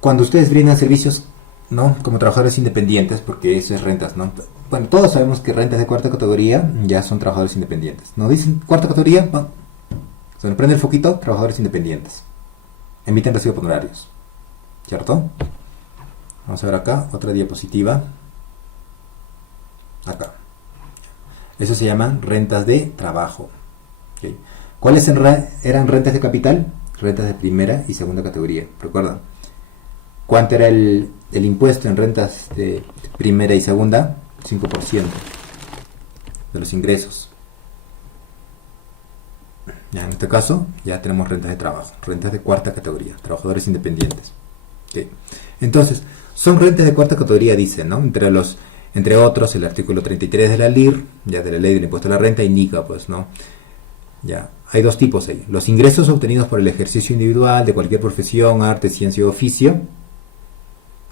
cuando ustedes brindan servicios, ¿no? Como trabajadores independientes, porque eso es rentas, ¿no? Bueno, todos sabemos que rentas de cuarta categoría ya son trabajadores independientes. Nos dicen cuarta categoría, bueno, se nos prende el foquito, trabajadores independientes. Emiten recibos por honorarios, ¿cierto? Vamos a ver acá, otra diapositiva. Acá. Eso se llaman rentas de trabajo. ¿Okay? ¿Cuáles eran rentas de capital? Rentas de primera y segunda categoría. ¿Recuerdan? ¿Cuánto era el impuesto en rentas de primera y segunda? 5% de los ingresos. Ya en este caso ya tenemos rentas de trabajo, rentas de cuarta categoría, trabajadores independientes. ¿Okay? Entonces, son rentas de cuarta categoría, dice, ¿no? Entre otros, el artículo 33 de la LIR, ya de la Ley del Impuesto a la Renta, indica, pues, ¿no? Ya, hay dos tipos ahí. Los ingresos obtenidos por el ejercicio individual de cualquier profesión, arte, ciencia o oficio,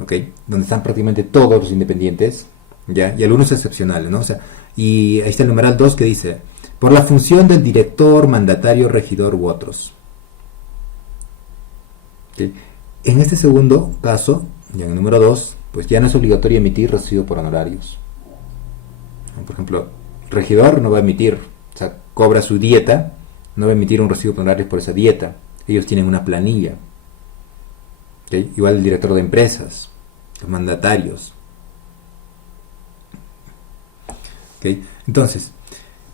¿ok? Donde están prácticamente todos los independientes, ¿ya? Y algunos excepcionales, ¿no? O sea, y ahí está el numeral 2 que dice, por la función del director, mandatario, regidor u otros. ¿Okay? En este segundo caso, ya en el número 2, pues ya no es obligatorio emitir recibo por honorarios. Por ejemplo, el regidor no va a emitir, o sea, cobra su dieta, no va a emitir un recibo por honorarios por esa dieta. Ellos tienen una planilla. ¿Okay? Igual el director de empresas, los mandatarios. ¿Okay? Entonces,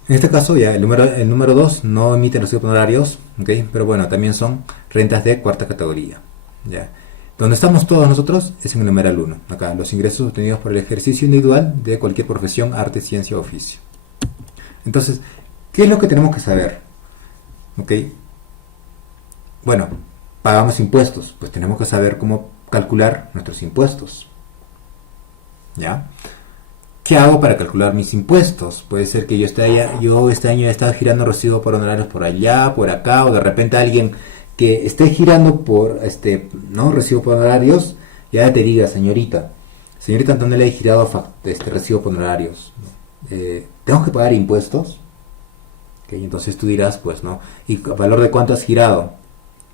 en este caso ya el número 2 no emite recibo por honorarios, ¿okay? Pero bueno, también son rentas de cuarta categoría. ¿Ya? Donde estamos todos nosotros es en el numeral 1. Acá, los ingresos obtenidos por el ejercicio individual de cualquier profesión, arte, ciencia o oficio. Entonces, ¿qué es lo que tenemos que saber? ¿Ok? Bueno, pagamos impuestos, pues tenemos que saber cómo calcular nuestros impuestos. ¿Ya? ¿Qué hago para calcular mis impuestos? Puede ser que yo este año he estado girando recibo por honorarios por allá, por acá, o de repente alguien que esté girando por ¿no? Recibo por honorarios, ya te diga, señorita, ¿dónde le he girado recibo por honorarios? ¿Tengo que pagar impuestos? ¿Okay? Entonces tú dirás, pues, ¿no? ¿Y valor de cuánto has girado?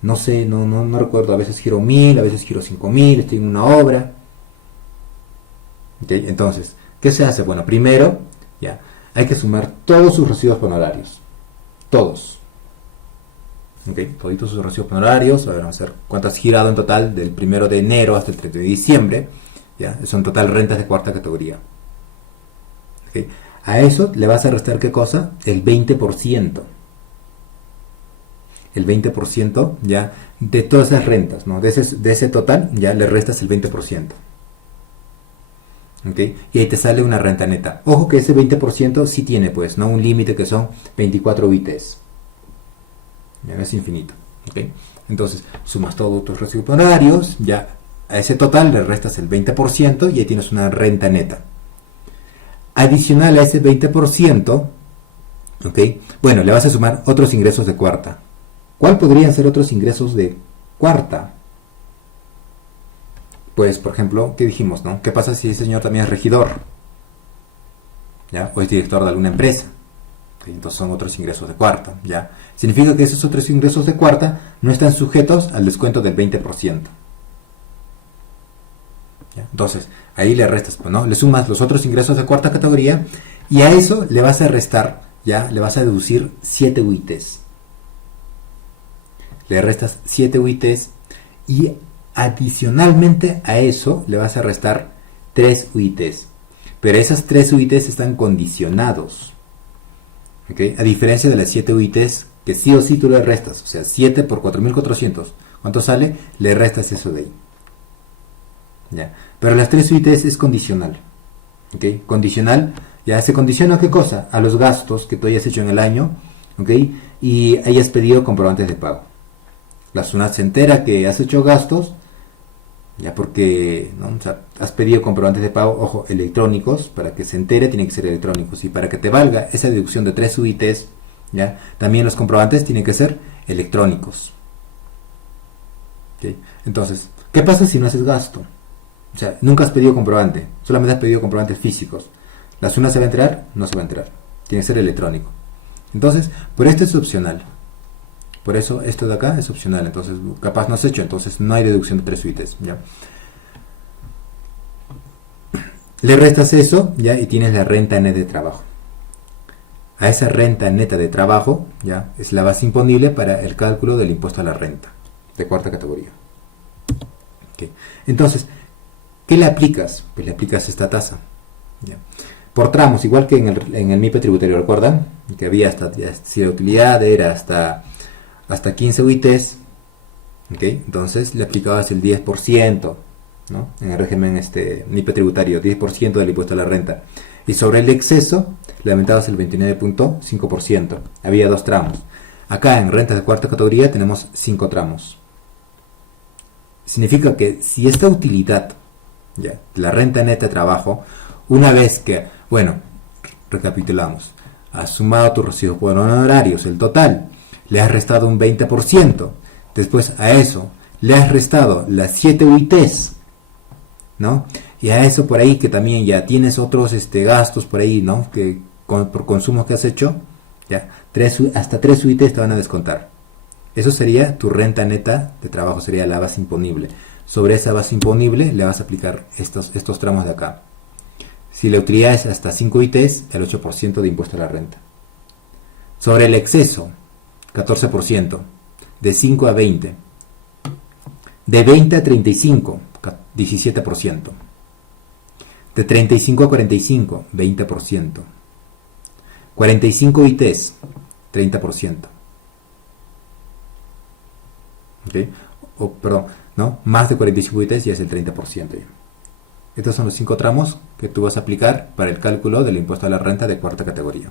No sé, no recuerdo, a veces giro 1000, a veces giro 5000, estoy en una obra. ¿Okay? Entonces, ¿qué se hace? Bueno, primero, ya, hay que sumar todos sus recibos por honorarios. Todos. ¿Okay? Toditos sus recibos por honorarios. A ver, vamos a ver cuánto has girado en total del 1 de enero hasta el 30 de diciembre. ¿Ya? Son total rentas de cuarta categoría. ¿Okay? A eso le vas a restar, ¿qué cosa? El 20%. El 20% ya de todas esas rentas, ¿no? De ese total ya le restas el 20%. ¿Okay? Y ahí te sale una renta neta. Ojo que ese 20% sí tiene, pues, ¿no? Un límite que son 24 UITs. Ya no es infinito. ¿Okay? Entonces, sumas todos tus recibos honorarios, ya a ese total le restas el 20% y ahí tienes una renta neta. Adicional a ese 20%, ¿ok? Bueno, le vas a sumar otros ingresos de cuarta. ¿Cuál podrían ser otros ingresos de cuarta? Pues, por ejemplo, ¿qué dijimos, no? ¿Qué pasa si ese señor también es regidor? ¿Ya? O es director de alguna empresa. ¿Okay? Entonces son otros ingresos de cuarta, ¿ya? Significa que esos otros ingresos de cuarta no están sujetos al descuento del 20%. ¿Ya? Entonces, ahí le restas, pues, ¿no? Le sumas los otros ingresos de cuarta categoría y a eso le vas a restar, ¿ya? Le vas a deducir 7 UITs. Le restas 7 UITs y adicionalmente a eso le vas a restar 3 UITs. Pero esas 3 UITs están condicionados. ¿Okay? A diferencia de las 7 UITs que sí o sí tú le restas. O sea, 7 por 4.400. ¿Cuánto sale? Le restas eso de ahí. ¿Ya? Pero las 3 UITs es condicional. ¿Okay? Condicional, ya se condiciona ¿a qué cosa? A los gastos que tú hayas hecho en el año. ¿Okay? Y hayas pedido comprobantes de pago. La SUNAT se entera que has hecho gastos, ya porque, ¿no? O sea, has pedido comprobantes de pago, ojo, electrónicos, para que se entere tienen que ser electrónicos, y para que te valga esa deducción de 3 UITs, ya, también los comprobantes tienen que ser electrónicos. ¿Okay? Entonces, ¿qué pasa si no haces gasto? O sea, nunca has pedido comprobante, solamente has pedido comprobantes físicos. ¿La SUNAT se va a enterar? No se va a enterar, tiene que ser electrónico. Entonces, por esto es opcional. Por eso esto de acá es opcional, entonces capaz no has hecho, entonces no hay deducción de 3 UITs, ¿ya? Le restas eso, ¿ya? Y tienes la renta neta de trabajo. A esa renta neta de trabajo, ¿ya? Es la base imponible para el cálculo del impuesto a la renta de cuarta categoría. ¿Okay? Entonces, ¿qué le aplicas? Pues le aplicas esta tasa, ¿ya? Por tramos, igual que en el MIPE tributario, ¿recuerdan? Que había si la utilidad era hasta 15 UITs, ¿okay? Entonces le aplicabas el 10%, ¿no? En el régimen MIPE tributario, 10% del impuesto a la renta. Y sobre el exceso, le aumentabas el 29.5%. Había 2 tramos. Acá en rentas de cuarta categoría tenemos 5 tramos. Significa que si esta utilidad, ya, la renta neta de trabajo, una vez que, bueno, recapitulamos, has sumado tus recibos por honorarios, el total, le has restado un 20%, después a eso le has restado las 7 UITs, ¿no? Y a eso por ahí que también ya tienes otros gastos por ahí, ¿no? Que por consumos que has hecho, ya, hasta 3 UITs te van a descontar. Eso sería tu renta neta de trabajo, sería la base imponible. Sobre esa base imponible le vas a aplicar estos tramos de acá. Si la utilidad es hasta 5 UITs, el 8% de impuesto a la renta. Sobre el exceso, 14%. De 5 a 20. De 20 a 35, 17%. De 35 a 45, 20%. 45 UITs, 30%. ¿Okay? Perdón, ¿no? Más de 45 UITs ya es el 30%. Estos son los 5 tramos que tú vas a aplicar para el cálculo del impuesto a la renta de cuarta categoría.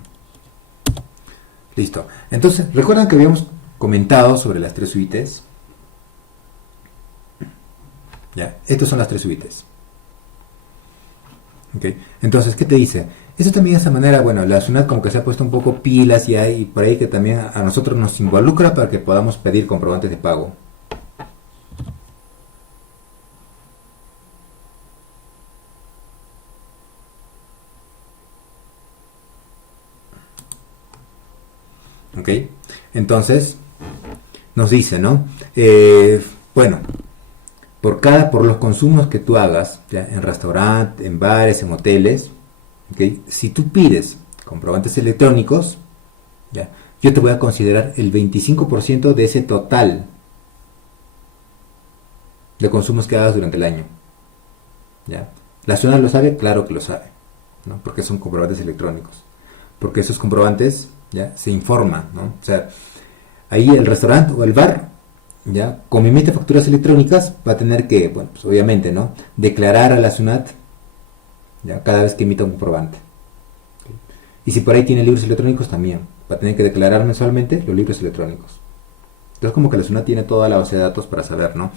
Listo. Entonces, ¿recuerdan que habíamos comentado sobre las 3 UITs? Ya, estas son las 3 UITs. ¿Okay? Entonces, ¿qué te dice? Eso también de esa manera, bueno, la SUNAT como que se ha puesto un poco pilas y hay por ahí que también a nosotros nos involucra para que podamos pedir comprobantes de pago. ¿Ok? Entonces, nos dice, ¿no? Bueno, por los consumos que tú hagas, ¿ya? En restaurantes, en bares, en hoteles, ¿okay? Si tú pides comprobantes electrónicos, ¿ya? Yo te voy a considerar el 25% de ese total de consumos que hagas durante el año, ¿ya? ¿La SUNAT lo sabe? Claro que lo sabe, ¿no? Porque son comprobantes electrónicos. Porque esos comprobantes, ¿ya? Se informan, ¿no? O sea, ahí el restaurante o el bar, ¿ya? Como emite facturas electrónicas, va a tener que, bueno, pues obviamente, ¿no? Declarar a la SUNAT, ¿ya? Cada vez que emita un comprobante. ¿Okay? Y si por ahí tiene libros electrónicos, también va a tener que declarar mensualmente los libros electrónicos. Entonces, como que la SUNAT tiene toda la base de datos para saber, ¿no?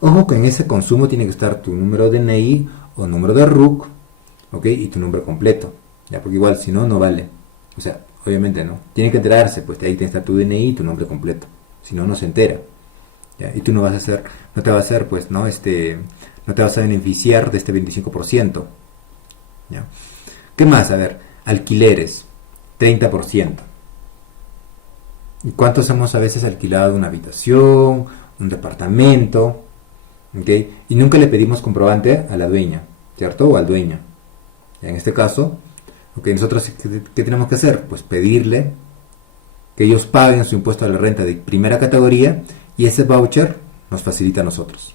Ojo que en ese consumo tiene que estar tu número de DNI o número de RUC, ¿ok? Y tu nombre completo, ¿ya? Porque igual, si no, no vale. O sea, obviamente, ¿no? Tiene que enterarse, pues ahí tiene que estar tu DNI y tu nombre completo. Si no, no se entera. ¿Ya? Y tú no vas a hacer, no te va a hacer, pues, ¿no? No te vas a beneficiar de este 25%. ¿Ya? ¿Qué más? A ver, alquileres, 30%. ¿Y cuántos hemos a veces alquilado una habitación, un departamento? ¿Okay? Y nunca le pedimos comprobante a la dueña, ¿cierto? O al dueño. En este caso, ¿okay? Nosotros, ¿qué tenemos que hacer? Pues pedirle que ellos paguen su impuesto a la renta de primera categoría y ese voucher nos facilita a nosotros.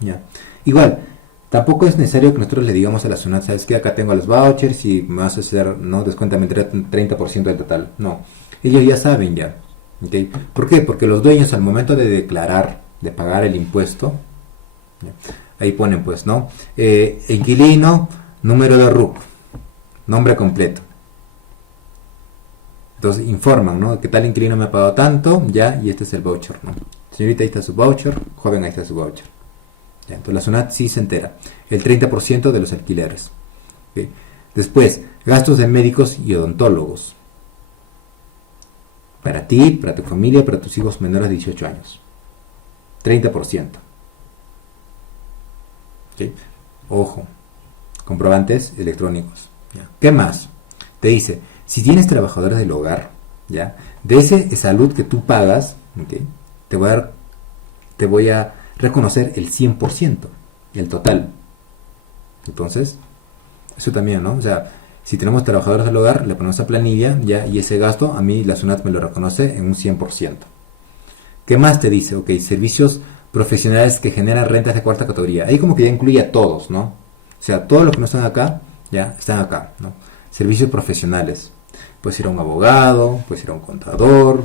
¿Ya? Igual, tampoco es necesario que nosotros le digamos a la SUNAT, ¿sabes qué? Acá tengo los vouchers y me vas a hacer, ¿no? Descuéntame 30% del total. No, ellos ya saben ya. ¿Okay? ¿Por qué? Porque los dueños al momento de declarar, de pagar el impuesto, ¿ya? Ahí ponen pues, ¿no? Inquilino, número de RUC, nombre completo. Entonces informan, ¿no? Que tal inquilino me ha pagado tanto, ya, y este es el voucher, ¿no? Señorita, ahí está su voucher, joven, ahí está su voucher. Ya, entonces la SUNAT sí se entera. El 30% de los alquileres. ¿Okay? Después, gastos de médicos y odontólogos. Para ti, para tu familia, para tus hijos menores de 18 años. 30%. ¿Okay? Ojo, comprobantes electrónicos. ¿Ya? ¿Qué más? Te dice, si tienes trabajadores del hogar, ¿ya? De ese salud que tú pagas, ¿okay? Te voy a reconocer el 100%, el total. Entonces, eso también, ¿no? O sea, si tenemos trabajadores del hogar, le ponemos a planilla, ya, y ese gasto a mí la SUNAT me lo reconoce en un 100%. ¿Qué más te dice? Ok, servicios profesionales que generan rentas de cuarta categoría. Ahí como que ya incluye a todos, ¿no? O sea, todos los que no están acá, ya están acá, ¿no? Servicios profesionales. Puedes ir a un abogado, puedes ir a un contador,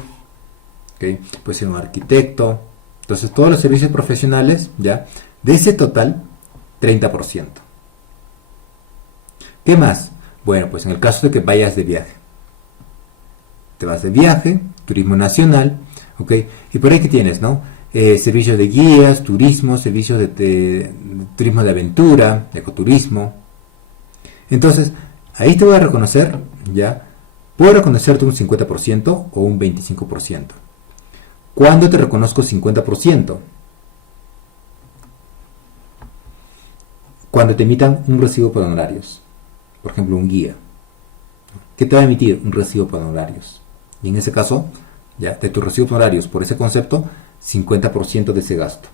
¿okay? Puedes ir a un arquitecto. Entonces, todos los servicios profesionales, ya, de ese total, 30%. ¿Qué más? Bueno, pues en el caso de que vayas de viaje. Te vas de viaje, turismo nacional, ¿ok? Y por ahí que tienes, ¿no? Servicios de guías, turismo, servicios de turismo de aventura, de ecoturismo. Entonces, ahí te voy a reconocer, ¿ya? Puedo reconocerte un 50% o un 25%. ¿Cuándo te reconozco 50%? Cuando te emitan un recibo por honorarios. Por ejemplo, un guía. ¿Qué te va a emitir? Un recibo por honorarios. Y en ese caso, ya, de tus recibos por honorarios, por ese concepto, 50% de ese gasto.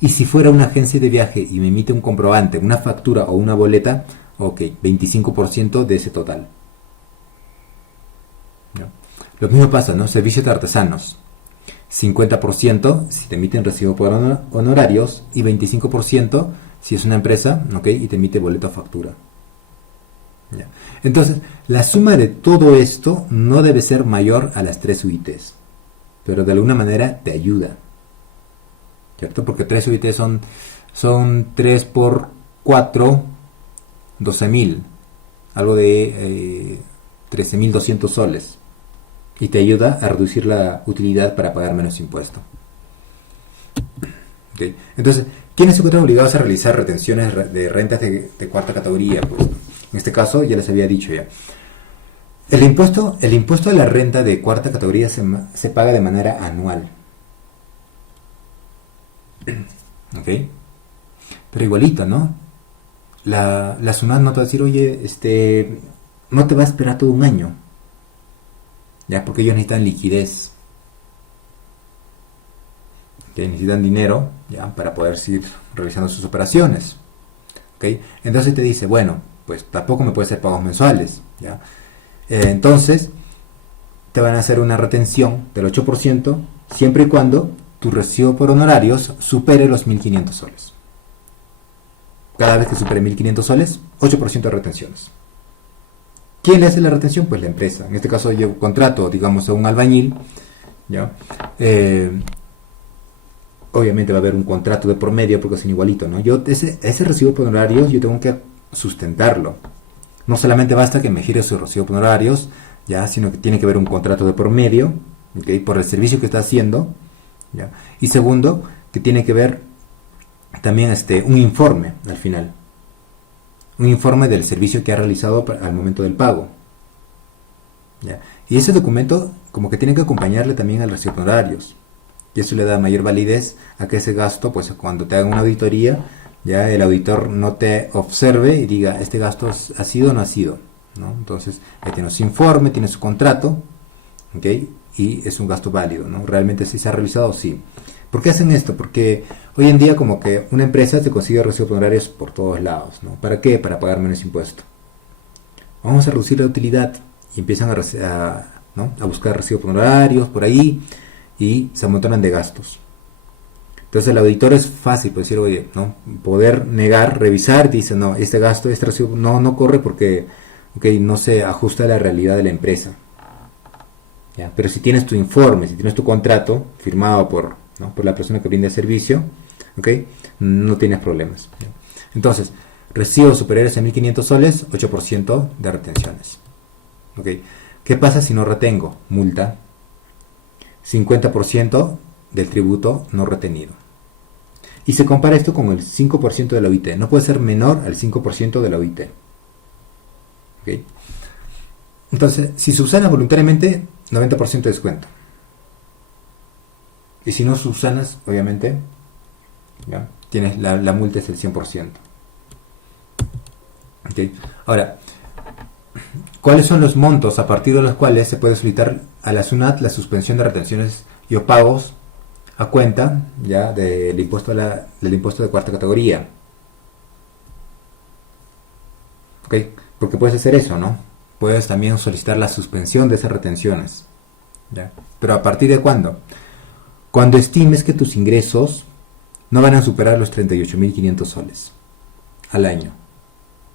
Y si fuera una agencia de viaje y me emite un comprobante, una factura o una boleta, ok, 25% de ese total. ¿Ya? Lo mismo pasa, ¿no? Servicios de artesanos. 50% si te emiten recibo por honorarios y 25% si es una empresa, ok, y te emite boleto o factura. ¿Ya? Entonces, la suma de todo esto no debe ser mayor a las 3 UITs, pero de alguna manera te ayuda, ¿cierto? Porque 3 UITs son 3 por 4, 12.000, algo de 13.200 soles, y te ayuda a reducir la utilidad para pagar menos impuesto. ¿Okay? Entonces, ¿quiénes se encuentran obligados a realizar retenciones de rentas de cuarta categoría? Pues, en este caso, ya les había dicho ya. El impuesto a la renta de cuarta categoría se paga de manera anual. ¿Ok? Pero igualito, ¿no? La SUNAT no te va a decir, oye, no te va a esperar todo un año. Ya, porque ellos necesitan liquidez. Que necesitan dinero, ya, para poder seguir realizando sus operaciones. ¿Ok? Entonces te dice, bueno, pues tampoco me puede hacer pagos mensuales, ¿ya? Entonces te van a hacer una retención del 8% siempre y cuando tu recibo por honorarios supere los 1.500 soles. Cada vez que supere 1.500 soles, 8% de retenciones. ¿Quién le hace la retención? Pues la empresa. En este caso yo contrato, digamos, a un albañil, ¿ya? Obviamente va a haber un contrato de por medio porque es igualito, ¿no? Yo ese recibo por honorarios yo tengo que sustentarlo. No solamente basta que me gire su recibo por honorarios, ya, sino que tiene que haber un contrato de por medio, ¿okay? Por el servicio que está haciendo, ¿ya? Y segundo, que tiene que ver también un informe al final. Un informe del servicio que ha realizado al momento del pago, ¿ya? Y ese documento como que tiene que acompañarle también al recibo por honorarios. Y eso le da mayor validez a que ese gasto, pues cuando te hagan una auditoría, ya el auditor no te observe y diga, este gasto ha sido o no ha sido, ¿no? Entonces, ahí tiene su informe, tiene su contrato, ¿ok? Y es un gasto válido, ¿no? Realmente si se ha realizado, sí. ¿Por qué hacen esto? Porque hoy en día como que una empresa te consigue recibos honorarios por todos lados, ¿no? ¿Para qué? Para pagar menos impuesto. Vamos a reducir la utilidad y empiezan a buscar recibos honorarios por ahí y se amontonan de gastos. Entonces el auditor es fácil, pues decir, oye, ¿no? Poder negar, revisar, dice, no, este gasto, este recibo no corre porque no se ajusta a la realidad de la empresa. ¿Ya? Pero si tienes tu informe, si tienes tu contrato firmado por la persona que brinda el servicio, no tienes problemas. ¿Ya? Entonces, recibos superiores a 1.500 soles, 8% de retenciones. ¿Qué pasa si no retengo? Multa. 50% del tributo no retenido. Y se compara esto con el 5% de la OIT. No puede ser menor al 5% de la OIT. ¿Okay? Entonces, si subsanas voluntariamente, 90% de descuento. Y si no subsanas, obviamente, ¿ya? Tienes la multa es el 100%. ¿Okay? Ahora, ¿Cuáles son los montos a partir de los cuales se puede solicitar a la SUNAT la suspensión de retenciones y o pagos a cuenta ya del impuesto de cuarta categoría? ¿Ok? Porque puedes hacer eso, ¿no? Puedes también solicitar la suspensión de esas retenciones, ¿ya? Pero ¿a partir de cuándo? Cuando estimes que tus ingresos no van a superar los 38.500 soles al año.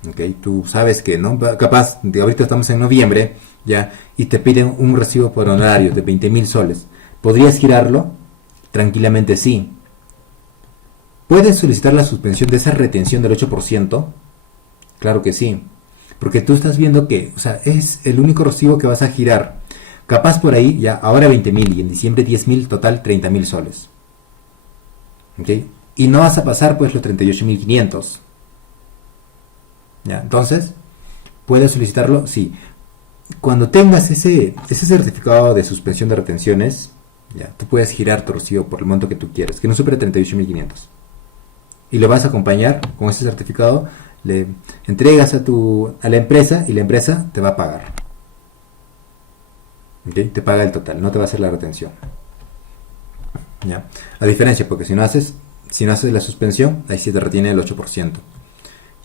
¿Ok? Tú sabes que, ¿no? Capaz, de ahorita estamos en noviembre, ¿ya? Y te piden un recibo por honorario de 20.000 soles. ¿Podrías girarlo? Tranquilamente sí. ¿Puedes solicitar la suspensión de esa retención del 8%? Claro que sí. Porque tú estás viendo que, o sea, es el único recibo que vas a girar. Capaz por ahí, ya, ahora 20.000 y en diciembre 10.000, total 30.000 soles. ¿Ok? Y no vas a pasar pues los 38.500. ¿Ya? Entonces, ¿puedes solicitarlo? Sí. Cuando tengas ese certificado de suspensión de retenciones, ya, tú puedes girar tu recibo por el monto que tú quieras, que no supere 38.500. Y lo vas a acompañar con ese certificado, le entregas a la empresa y la empresa te va a pagar. ¿Okay? Te paga el total, no te va a hacer la retención. ¿Ya? La diferencia, porque si no haces la suspensión, ahí sí te retiene el 8%.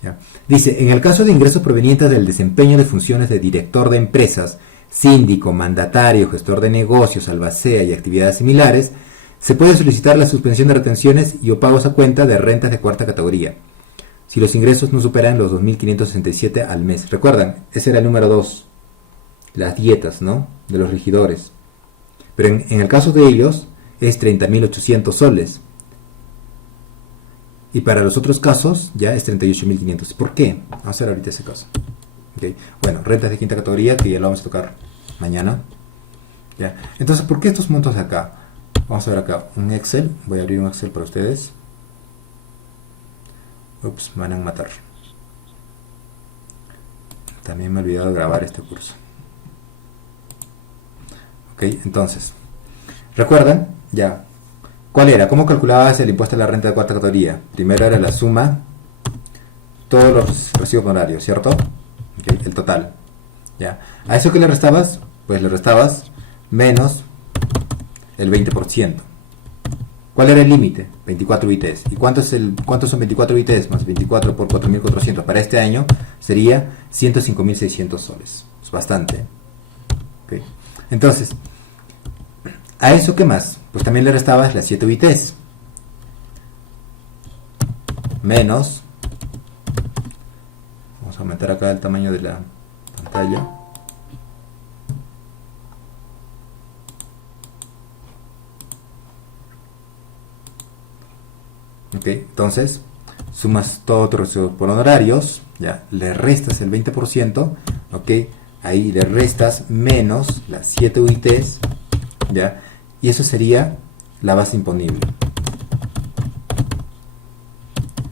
¿Ya? Dice, en el caso de ingresos provenientes del desempeño de funciones de director de empresas, síndico, mandatario, gestor de negocios, albacea y actividades similares, se puede solicitar la suspensión de retenciones y o pagos a cuenta de rentas de cuarta categoría, si los ingresos no superan los 2.567 al mes. Recuerdan, ese era el número 2, las dietas, ¿no?, de los regidores. Pero en el caso de ellos es 30.800 soles. Y para los otros casos ya es 38.500. ¿Por qué? Vamos a hacer ahorita ese caso. ¿Okay? Bueno, rentas de quinta categoría, que ya lo vamos a tocar mañana. ¿Ya? Entonces, ¿por qué estos montos de acá? Vamos a ver acá un Excel. Voy a abrir un Excel para ustedes. Ups, me van a matar. También me he olvidado de grabar este curso. Ok, entonces, ¿recuerdan? Ya. ¿Cuál era? ¿Cómo calculabas el impuesto a la renta de cuarta categoría? Primero era la suma, todos los recibos honorarios, ¿cierto? Okay, el total. ¿Ya? ¿A eso qué le restabas? Pues le restabas menos el 20%. ¿Cuál era el límite? 24 UITs. ¿Y cuántos son 24 UITs más 24 por 4.400? Para este año sería 105.600 soles. Es bastante. Okay. Entonces, ¿a eso qué más? Pues también le restabas las 7 UITs. Menos. Vamos a aumentar acá el tamaño de la pantalla. Ok, entonces sumas todo tu recibo por honorarios, ya, le restas el 20%, ok, ahí le restas menos las 7 UITs, ya, y eso sería la base imponible.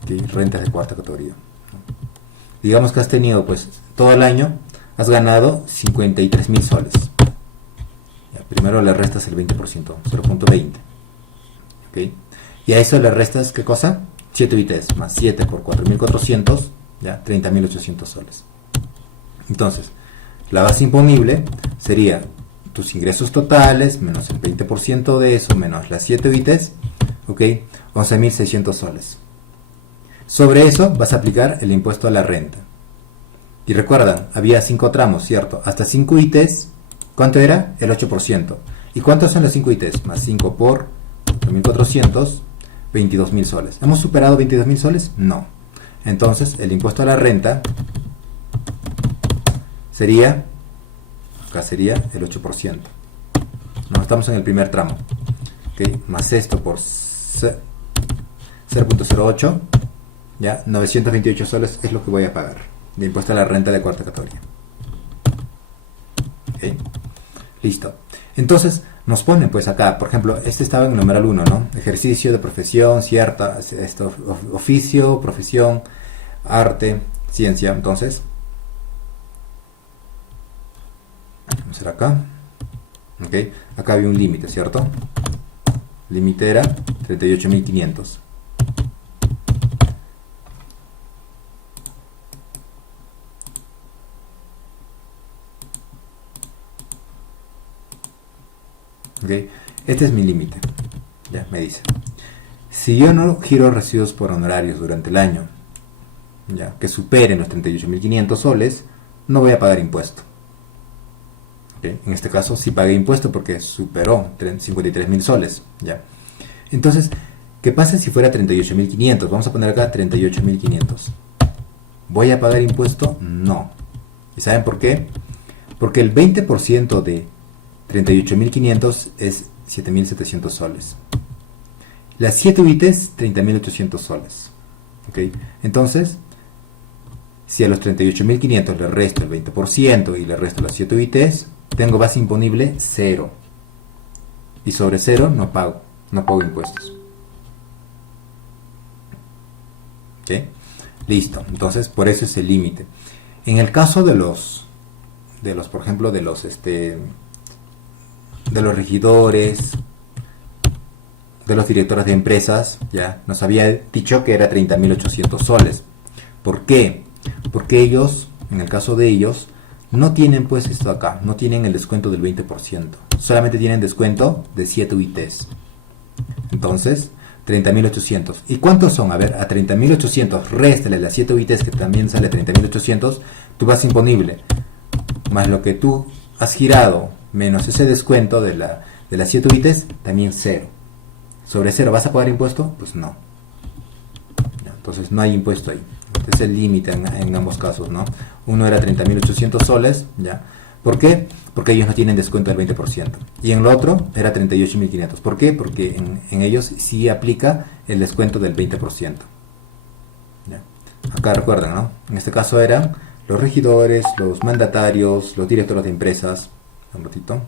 Okay, rentas de cuarta categoría. Digamos que has tenido, pues, todo el año, has ganado 53.000 soles. Ya, primero le restas el 20%, 0.20. Ok. Y a eso le restas, ¿qué cosa? 7 UITs, más 7 por 4.400, ya, 30.800 soles. Entonces, la base imponible sería tus ingresos totales, menos el 20% de eso, menos las 7 UITs, ok, 11.600 soles. Sobre eso vas a aplicar el impuesto a la renta. Y recuerdan, había 5 tramos, ¿cierto? Hasta 5 UITs, ¿cuánto era? El 8%. ¿Y cuántos son los 5 UITs? Más 5 por 4.400, 22.000 soles. ¿Hemos superado 22.000 soles? No. Entonces, el impuesto a la renta sería, acá sería el 8%. No, estamos en el primer tramo. ¿Okay? Más esto por 0.08, ya, 928 soles es lo que voy a pagar de impuesto a la renta de cuarta categoría. ¿Okay? Listo. Entonces, nos ponen pues acá, por ejemplo, este estaba en el numeral 1, ¿no? Ejercicio de profesión, cierta, oficio, profesión, arte, ciencia. Entonces, vamos a hacer acá. Ok, acá había un límite, ¿cierto? Límite era 38.500. ¿ok? Este es mi límite. Ya, me dice. Si yo no giro recibos por honorarios durante el año, ya, que superen los 38.500 soles, no voy a pagar impuesto. ¿Okay? En este caso sí pagué impuesto porque superó 53.000 soles. ¿Ya? Entonces, ¿qué pasa si fuera 38.500? Vamos a poner acá 38.500. ¿Voy a pagar impuesto? No. ¿Y saben por qué? Porque el 20% de 38.500 es 7.700 soles. Las 7 UITs, 30.800 soles. ¿Okay? Entonces, si a los 38.500 le resto el 20% y le resto las 7 UITs, tengo base imponible 0. Y sobre 0 no pago impuestos. ¿Okay? Listo. Entonces, por eso es el límite. En el caso de los, por ejemplo, de los regidores, de los directores de empresas, ya nos había dicho que era 30.800 soles. ¿Por qué? Porque ellos, en el caso de ellos, no tienen pues esto acá, no tienen el descuento del 20%, solamente tienen descuento de 7 UITs. Entonces, 30.800. ¿Y cuántos son? A ver, a 30.800, réstale las 7 UITs que también sale 30.800, tu base imponible, más lo que tú has girado, menos ese descuento de las 7 UITs, también 0. Sobre 0, ¿vas a pagar impuesto? Pues no. Entonces no hay impuesto ahí. Este es el límite en ambos casos, ¿no? Uno era 30.800 soles, ¿ya? ¿Por qué? Porque ellos no tienen descuento del 20%. Y en lo otro era 38.500. ¿Por qué? Porque en ellos sí aplica el descuento del 20%. ¿Ya? Acá recuerden, ¿no? En este caso eran los regidores, los mandatarios, los directores de empresas. Un ratito.